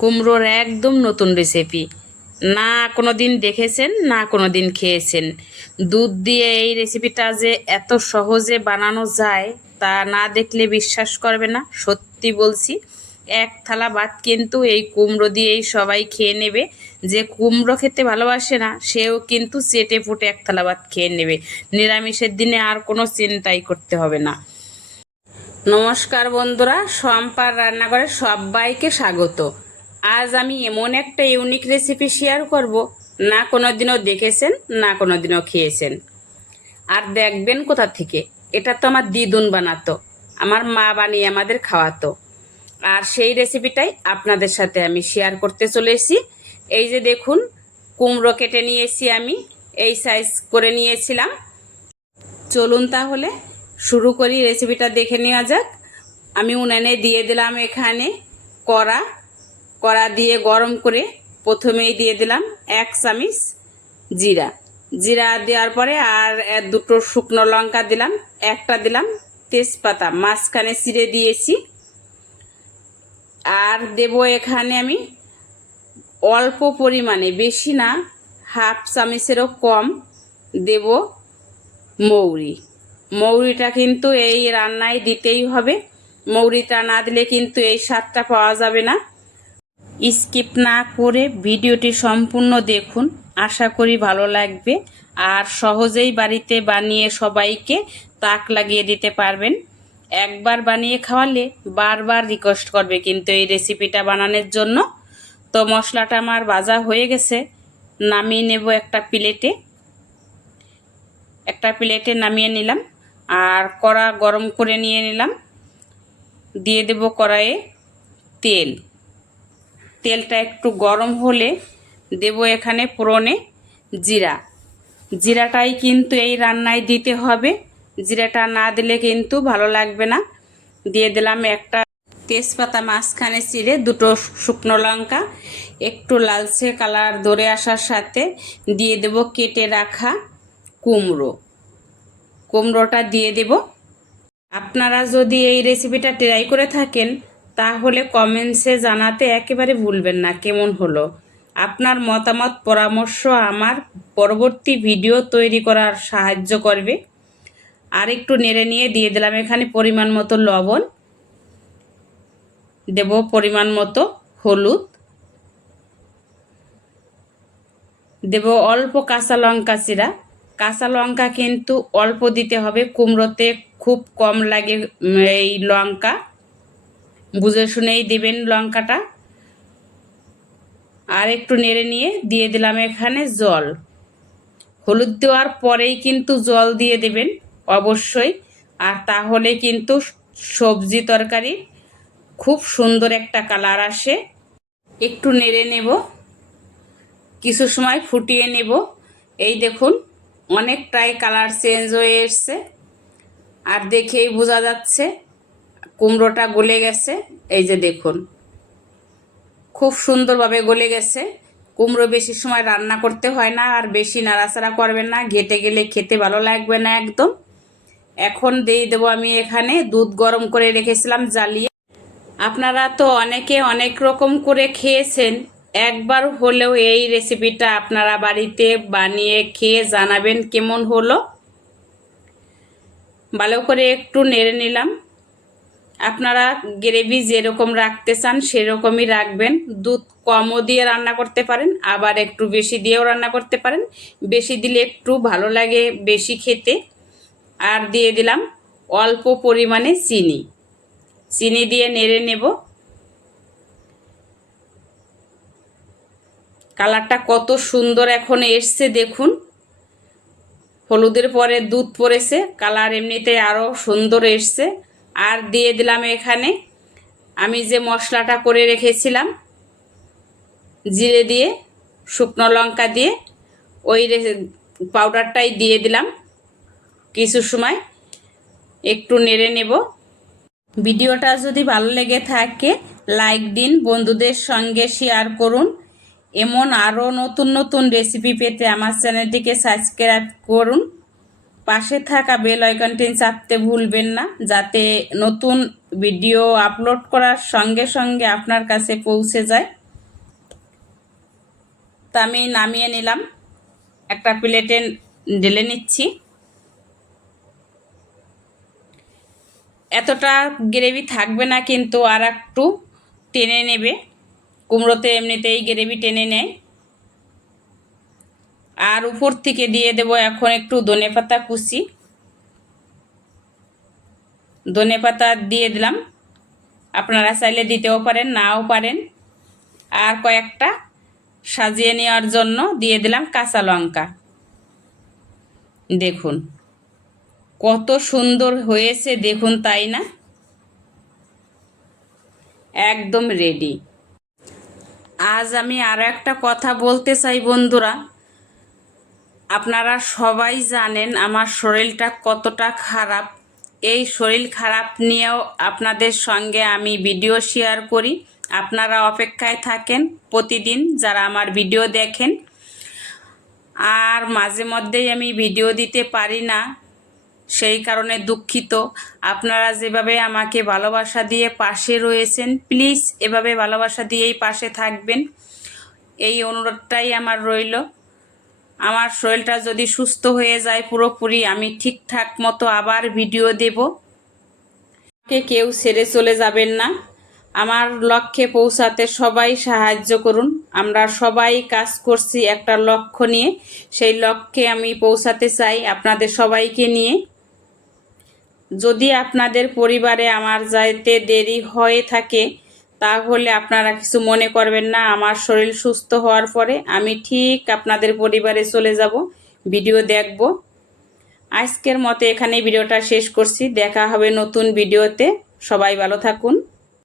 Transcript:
কুমড়োর একদম নতুন রেসিপি। না কোনো দিন দেখেছেন, না কোনো দিন খেয়েছেন। দুধ দিয়ে এই রেসিপিটা যে এত সহজে বানানো যায় তা না দেখলে বিশ্বাস করবে না, সত্যি বলছি। এক থালা ভাত কিন্তু এই কুমড়ো দিয়েই সবাই খেয়ে নেবে। যে কুমড়ো খেতে ভালোবাসে না সেও কিন্তু চেটে ফুটে এক থালা ভাত খেয়ে নেবে। নিরামিষের দিনে আর কোনো চিন্তাই করতে হবে না। নমস্কার বন্ধুরা, সম্পার রান্নাঘরে সবাইকে স্বাগত। আজ আমি এমন একটা ইউনিক রেসিপি শেয়ার করব, না কোনোদিনও দেখেছেন, না কোনোদিনও খেয়েছেন। আর দেখবেন কোথা থেকে। এটা তো আমার দিদুন বানাতো, আমার মা বানিয়ে আমাদের খাওয়াতো। আর সেই রেসিপিটাই আপনাদের সাথে আমি শেয়ার করতে চলে এসেছি। এই যে দেখুন, কুমড়ো কেটে নিয়েছি, আমি এই সাইজ করে নিয়েছিলাম। চলুন তাহলে শুরু করি, রেসিপিটা দেখে নেওয়া যাক। আমি উনানে দিয়ে দিলাম এখানে কড়া দিয়ে গরম করে প্রথমেই দিয়ে দিলাম 1 চামচ জিরা দেওয়ার পরে আর দুটো শুকনো লঙ্কা দিলাম, একটা দিলাম তেজপাতা মাঝখানে চিড়ে দিয়েছি। আর দেব এখানে আমি অল্প পরিমাণে, বেশি না, 1/2 চামচেরও কম দেব মৌরিটা কিন্তু এই রান্নায় দিতেই হবে। মৌরিটা না দিলে কিন্তু এই স্বাদটা পাওয়া যাবে না। স্কিপ না করে ভিডিওটি সম্পূর্ণ দেখুন, আশা করি ভালো লাগবে। আর সহজেই বাড়িতে বানিয়ে সবাইকে তাক লাগিয়ে দিতে পারবেন। একবার বানিয়ে খাওয়ালে বারবার রিকোয়েস্ট করবে কিন্তু এই রেসিপিটা বানানোর জন্য। তো মশলাটা আমার ভাজা হয়ে গেছে, নামিয়ে নেব একটা প্লেটে নামিয়ে নিলাম। আর কড়া গরম করে নিয়ে নিলাম, দিয়ে দেব কড়াইয়ে তেলটা একটু গরম হলে দেব এখানে ফোড়নে জিরাটাই কিন্তু এই রান্নায় দিতে হবে। জিরাটা না দিলে কিন্তু ভালো লাগবে না। দিয়ে দিলাম একটা তেজপাতা মাঝখানে চিড়ে, দুটো শুকনো লঙ্কা, একটু লালচে কালার ধরে আসার সাথে দিয়ে দেব কেটে রাখা কুমড়োটা দিয়ে দেব। আপনারা যদি এই রেসিপিটা ট্রাই করে থাকেন তাহলে কমেন্টসে জানাতে একেবারে ভুলবেন না কেমন হলো। আপনার মতামত পরামর্শ আমার পরবর্তী ভিডিও তৈরি করার সাহায্য করবে। আর একটু নেড়ে নিয়ে দিয়ে দিলাম এখানে পরিমাণ মতো লবণ, দেব পরিমাণ মতো হলুদ, দেব অল্প কাঁচা লঙ্কা চিরা। কাঁচা লঙ্কা কিন্তু অল্প দিতে হবে, কুমড়োতে খুব কম লাগে এই লঙ্কা, বুঝে শুনেই দেবেন লঙ্কাটা। আর একটু নেড়ে নিয়ে দিয়ে দিলাম এখানে জল। হলুদ দেওয়ার পরেই কিন্তু জল দিয়ে দেবেন অবশ্যই, আর তাহলে কিন্তু সবজি তরকারি খুব সুন্দর একটা কালার আসে। একটু নেড়ে নেব, কিছু সময় ফুটিয়ে নেব। এই দেখুন অনেকটাই কালার চেঞ্জ হয়ে এসছে, আর দেখেই বোঝা যাচ্ছে কুমড়োটা গলে গেছে। এই যে দেখুন খুব সুন্দরভাবে গলে গেছে। কুমড়ো বেশি সময় রান্না করতে হয় না, আর বেশি নাড়াচাড়া করবেন না, ঘেটে গেলে খেতে ভালো লাগবে না একদম। এখন দিয়ে দেবো আমি এখানে দুধ গরম করে রেখেছিলাম জ্বালিয়ে। আপনারা তো অনেকে অনেক রকম করে খেয়েছেন, একবার হলেও এই রেসিপিটা আপনারা বাড়িতে বানিয়ে খেয়ে জানাবেন কেমন হলো। ভালো করে একটু নেড়ে নিলাম। আপনারা গ্রেভি যেরকম রাখতে চান সেরকমই রাখবেন। দুধ কমও দিয়ে রান্না করতে পারেন, আবার একটু বেশি দিয়েও রান্না করতে পারেন। বেশি দিলে একটু ভালো লাগে বেশি খেতে। আর দিয়ে দিলাম অল্প পরিমাণে চিনি দিয়ে নেড়ে নেব। কালারটা কত সুন্দর এখন এসছে দেখুন, হলুদের পরে দুধ পড়েছে, কালার এমনিতে আরও সুন্দর এসছে। আর দিয়ে দিলাম এখানে আমি যে মশলাটা করে রেখেছিলাম জিরে দিয়ে শুকনো লঙ্কা দিয়ে, ওই পাউডারটাই দিয়ে দিলাম। কিছু সময় একটু নেড়ে নেব। ভিডিওটা যদি ভালো লেগে থাকে লাইক দিন, বন্ধুদের সঙ্গে শেয়ার করুন। এমন আরও নতুন নতুন রেসিপি পেতে আমার চ্যানেলটিকে সাবস্ক্রাইব করুন। পাশে থাকা বেল আইকনটি চাপতে ভুলবেন না, যাতে নতুন ভিডিও আপলোড করার সঙ্গে সঙ্গে আপনার কাছে পৌঁছে যায়। তা আমি নামিয়ে নিলাম, একটা প্লেটে ঢেলে নিচ্ছি। এতটা গ্রেভি থাকবে না, কিন্তু আর একটু টেনে নেবে। কুমড়োতে এমনিতেই গ্রেভি টেনে নেয়। আর উপর থেকে দিয়ে দেব এখন একটু ধনেপাতা কুচি। ধনেপাতা দিয়ে দিলাম, আপনারা চাইলে দিতেও পারেন, নাও পারেন। আর কয়েকটা সাজিয়ে নেওয়ার জন্য দিয়ে দিলাম কাঁচা লঙ্কা। দেখুন কত সুন্দর হয়েছে, দেখুন, তাই না? একদম রেডি। আজ আমি আরও একটা কথা বলতে চাই বন্ধুরা, আপনারা সবাই জানেন আমার শরীরটা কতটা খারাপ। এই শরীর খারাপ নিয়েও আপনাদের সঙ্গে আমি ভিডিও শেয়ার করি। আপনারা অপেক্ষায় থাকেন প্রতিদিন যারা আমার ভিডিও দেখেন। আর মাঝে মধ্যেই আমি ভিডিও দিতে পারি না, সেই কারণে দুঃখিত। আপনারা যেভাবে আমাকে ভালোবাসা দিয়ে পাশে রয়েছেন, প্লিজ এভাবে ভালোবাসা দিয়েই পাশে থাকবেন, এই অনুরোধটাই আমার রইল। আমার শরীরটা যদি সুস্থ হয়ে যায় পুরোপুরি, আমি ঠিকঠাক মতো আবার ভিডিও দেব। কেউ ছেড়ে চলে যাবেন না। আমার লক্ষ্যে পৌঁছাতে সবাই সাহায্য করুন। আমরা সবাই কাজ করছি একটা লক্ষ্য নিয়ে, সেই লক্ষ্যে আমি পৌঁছাতে চাই আপনাদের সবাইকে নিয়ে। যদি আপনাদের পরিবারে আমার যাইতে দেরি হয়ে থাকে, তাহলে আপনারা কিছু মনে করবেন না। আমার শরীর সুস্থ হওয়ার পরে আমি ঠিক আপনাদের পরিবারে চলে যাব, ভিডিও দেখব। আজকের মতো এখানে ভিডিওটা শেষ করছি। দেখা হবে নতুন ভিডিওতে। সবাই ভালো থাকুন।